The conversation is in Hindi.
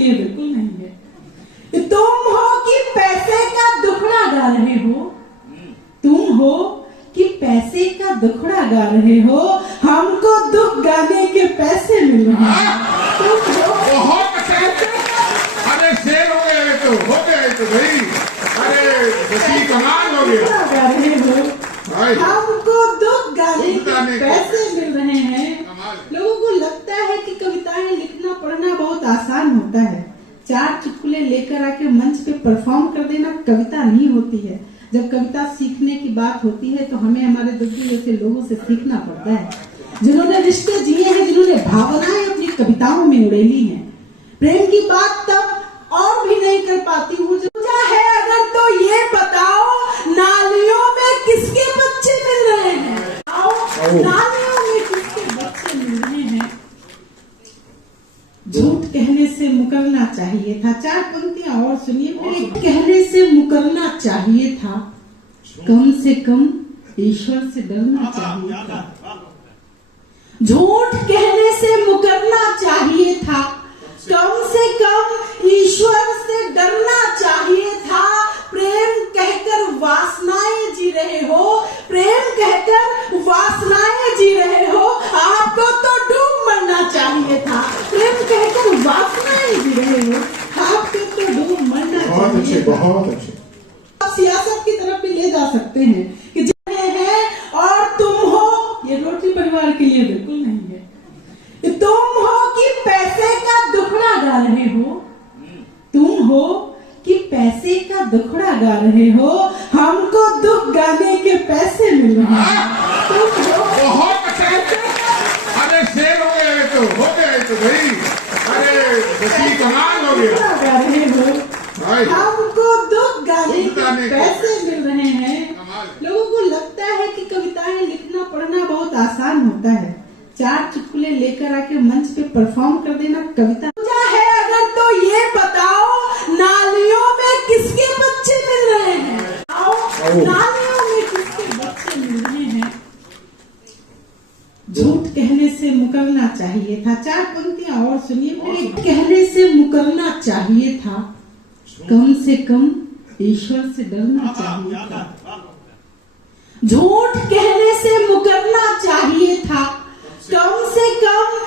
लिए बिल्कुल नहीं है। तुम हो कि पैसे का दुखड़ा गा रहे हो, तुम हो कि पैसे का दुखड़ा गा रहे हो, हमको दुख गाने के पैसे मिल रहे हैं। बहुत अरे शेर हो गए तो भाई, अरे बसी कमाल हो गया। गा रहे हो, हमको दुख गाने के पैसे मिल रहे हैं। लोगों को लगता है कि कविताएं लिखना पढ़ना बहुत आसान होता है, चार चुटकुले लेकर आके मंच पे परफॉर्म कर देना कविता नहीं होती है। जब कविता सीखने की बात होती है तो हमें हमारे दुर्गी जैसे लोगों से सीखना पड़ता है, जिन्होंने रिश्ते जिए हैं, जिन्होंने भावनाएं अपनी कविताओं में उड़ेली हैं। प्रेम की बात तब और भी नहीं कर पाती हूँ है अगर तो ये बताओ नालियों में किसके बच्चे मिल रहे हैं, नालियों में किसके बच्चे मिल रहे हैं। झूठ कहने से मुकरना चाहिए था, चार पंक्तियां और सुनिए मेरे। कहने से मुकरना चाहिए था, कम से कम ईश्वर से डरना चाहिए था। झूठ कहने से मुकरना चाहिए था, कम से कम ईश्वर से डरना चाहिए था। प्रेम कहकर वासनाएं जी रहे हो, प्रेम कहकर वासनाएं जी रहे हो, आपको तो डूब मरना चाहिए था। प्रेम कहकर वासनाएं जी रहे हो, आपको तो डूब मरना चाहिए। बहुत अच्छे। आप सियासत की तरफ भी ले जा सकते हैं कि जितने हैं और तुम हो, ये रोटी परिवार के लिए बिल्कुल नहीं है। तुम हो कि पैसे का दुखड़ा गा रहे हो, तुम हो कि पैसे का दुखड़ा गा रहे हो, हमको दुख गाने के पैसे मिल रहे हैं। बहुत अरे शेर हो गए तो भाई, अरे बसी कमाल हो गया। गा रहे हो, हमको दुख गाने के पैसे मिल रहे हैं। लोगों को लगता है कि कविताएं लिखना पढ़ना बहुत आसान होता है, चार चुटकुले लेकर आके मंच पे परफॉर्म कर देना कविता है। अगर तो ये बताओ नालियों में किसके बच्चे मिल रहे हैं, नालियों में किसके बच्चे मिल रहे हैं। झूठ कहने से मुकरना चाहिए था, चार पंक्तियां और सुनिए मेरे। कहने से मुकरना चाहिए था, कम से कम ईश्वर से डरना चाहिए था। झूठ कहने से मुकरना चाहिए था, कम से कम